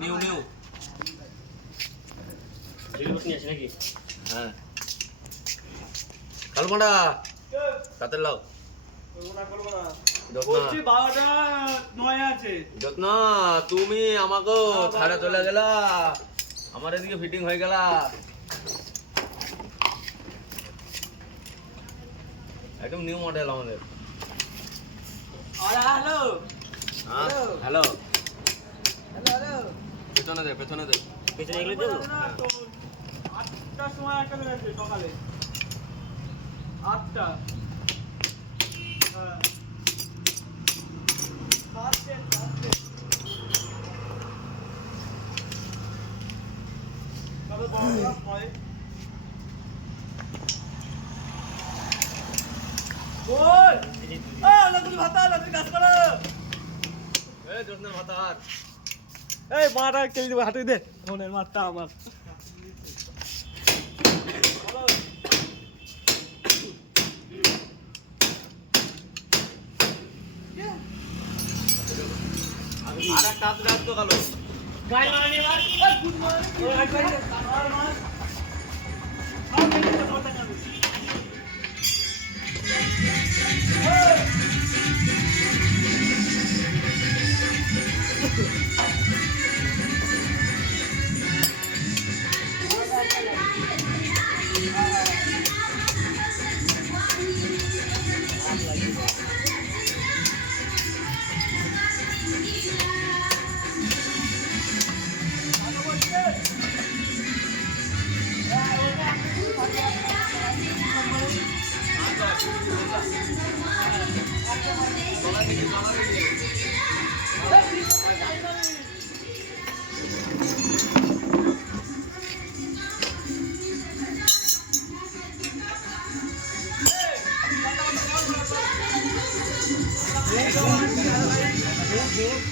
New new. হ্যাঁ। কালমাডা কাতে লাও। যত্ন তুমি আমাকে ছাড়া চলে গেলা। আমার এদিকে ফিটিং হয়ে গেলা। একদম নিউ মডেল আমাদের। হ্যালো। হ্যাঁ হ্যালো। Hello hello. পেছনে দে পেছনে দে। পেছনে এগুলো দেবো? আটটার সময় একটা বেরোচ্ছে সকালে। আটটা। হ্যাঁ। তবে হয় লাগুলি ভাতা লাগুলি এই ভাতার। এই মাটা কেলি দেবো? হাঁটু দে। মনের মারটা আমার। আর একটা হাত রাখতো কালো। গাড়ি মারা গুড মর্নিং।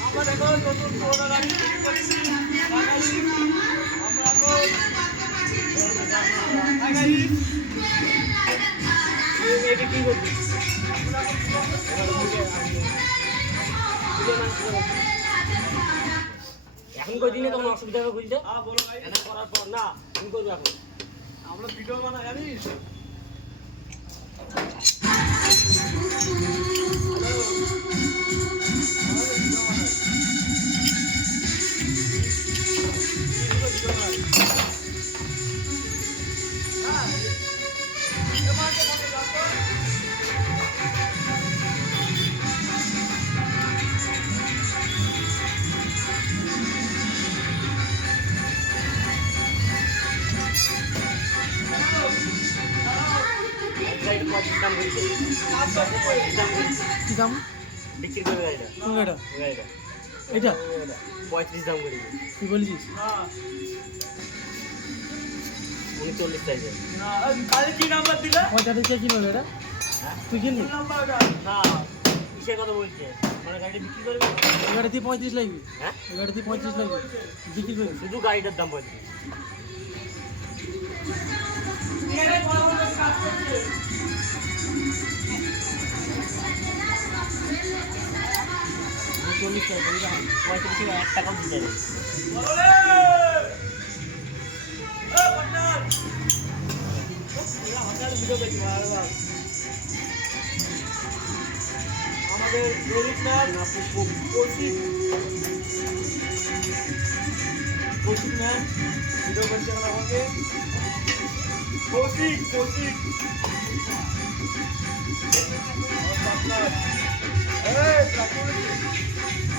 আমরা এখন নতুন গাড়ি তৈরি করছি আমরা এখন এটা কি করবি এখন কই দিনে তোমার অসুবিধা হবে বুঝতে হ্যাঁ বলো ভাই। এটা করার পর না তুমি করবে এখন। আমরা ভিডিও বানাই জানিস? এক দাম? বিক্রি করবে গাড়িটা কোন গাড়িটা এটা। পঁয়ত্রিশ দাম করেছে কি বলেছিস? উনচল্লিশ চাইছে কালে কি নাম্বার পঁয়তাল্লিশ টাকা এটা হ্যাঁ? তুই কিনবি না কিসের কথা বলছে মানে গাড়িটা বিক্রি করবে? গাড়ি দিয়ে পঁয়ত্রিশ লাগবে। হ্যাঁ? গাড়ি দিয়ে পঁয়ত্রিশ লাগবে। বিক্রি করবি। শুধু গাড়িটার দাম পঁয়ত্রিশ। পঁয়ত্রিশ টাকা এক টাকাও দিতে আমাদের ম্যাম কৌশিক ম্যাম ভিডিও করছে আমাকে কৌশিক কৌশিক আমার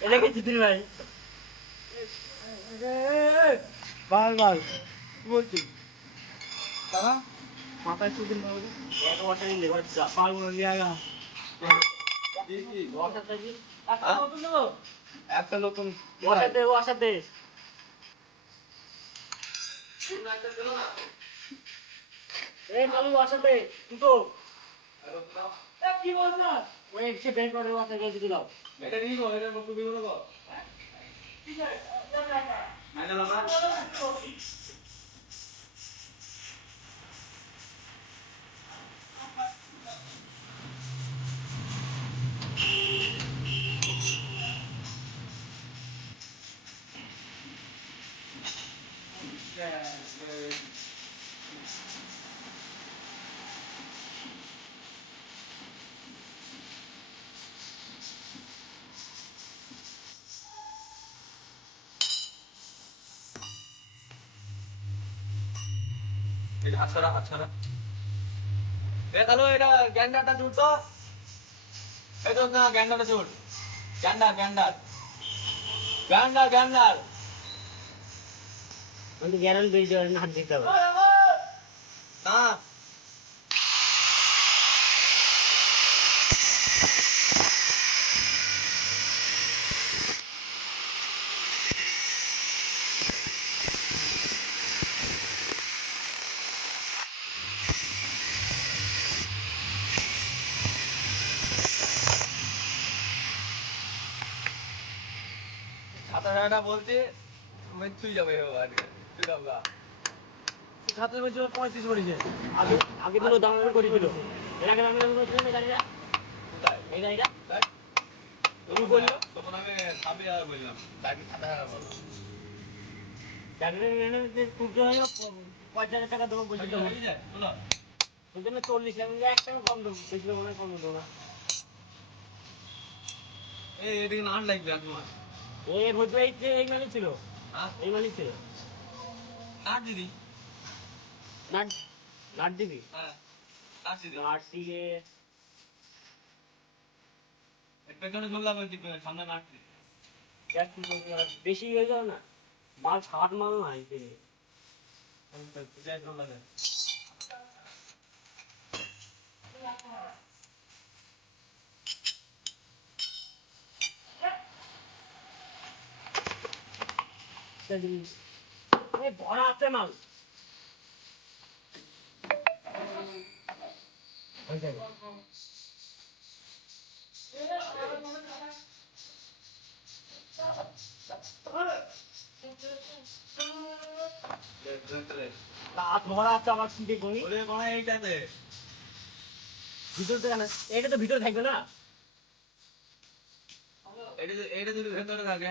এটা কি ভাই দাদা মাথায় এক লিয়াগা বসাতে একটা নতুন নেব একটা নতুন বসাতে বসাতে এই মালু বসাতে দুটো এ কি বলছ ওই এসে বের করে বসা গেছে দিলাম। এটা নিয়ে গো এটা ঠিক আছে না এটা গ্যান্ডারটা জুট তো। এই তো না গ্যান্ডারটা জুট। গ্যান্ডার গ্যান্ডার। গ্যান্ডার গ্যান্ডার। আমি বেশি দেওয়ার হাত দিতে হবে। না। সাঁতার কাটা বলছে মৃত্যুই যাবে এবার তুই যাবগা বলছি পঁয়ত্রিশ পড়েছে। আগে দাম করে এর আগে আমি দাম করে এই গাড়িটা কোথায়? এই গাড়িটা? তুমি বলল। তখন আমি ছাব্বিশ হাজার বললাম তাকে সাত হাজার বললাম গাড়িটা এনে যে তুলতে পঞ্চাশ হাজার টাকা দেবো বলছি দেবো যায়, শোনো। ওই জন্য চল্লিশ আমি এক টাকা কম দেবো। বেশি দেবো না কম দেবো না। এই এদিকে নাট লাগবে আর এই যে এই ছিল। হ্যাঁ? এই মালিক ছিল। নাট দিদি। নাট নাট দিবি হ্যাঁ নাট দিদি। নাট দিয়ে পেছনে ঝুললাম সামনে নাট দিদি। বেশি হয়ে যাবে না। মাল ষাট মাল নাই পেয়ে ঝুললাম এই ভরা আছে মাল। রাত ভরা আছে আমার সিটে করি এইটাতে। ভিতর থেকে না এটা তো ভিতরে থাকবে না। এটা এটা যদি ভেতরে থাকে।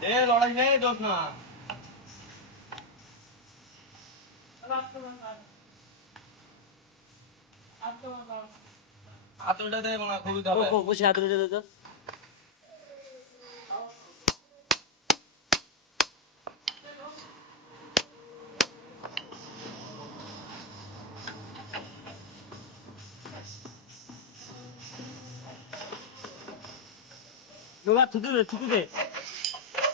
না একেবারে এ লড়াই নেই দোষ না রাস্তা মাথা রাস্তা মাথা হাত উঠে দে মানে খুবই ও দাবে ও বসে হাত ধরে তো বাবা থুতু দে থুতু দে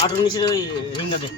হাঁটুর নিচে ওই রিংটা দে।